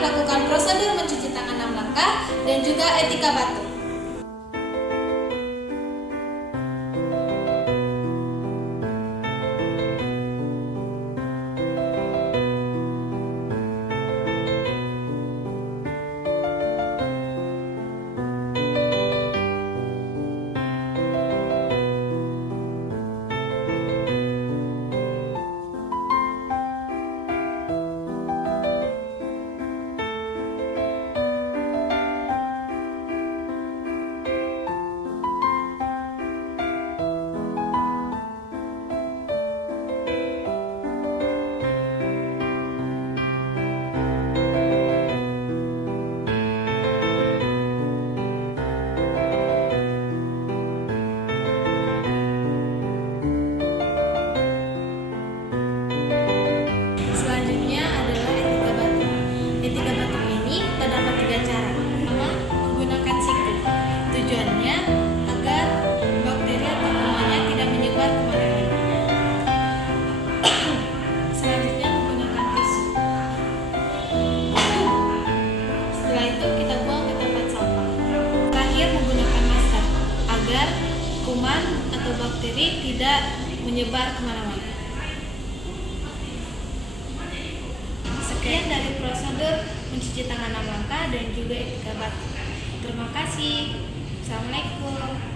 lakukan prosedur mencuci tangan 6 langkah dan juga etika batuk. Selanjutnya adalah etika batuk. Etika batuk ini terdapat 3 cara. Pertama, menggunakan siku. Tujuannya agar bakteri atau kumannya tidak menyebar kemana-mana. Selanjutnya, menggunakan tisu. Setelah itu kita buang ke tempat sampah. Terakhir, menggunakan masker agar kuman atau bakteri tidak menyebar kemana-mana. Sekian dari prosedur mencuci tangan 6 langkah dan juga etika batuk. Terima kasih. Assalamualaikum.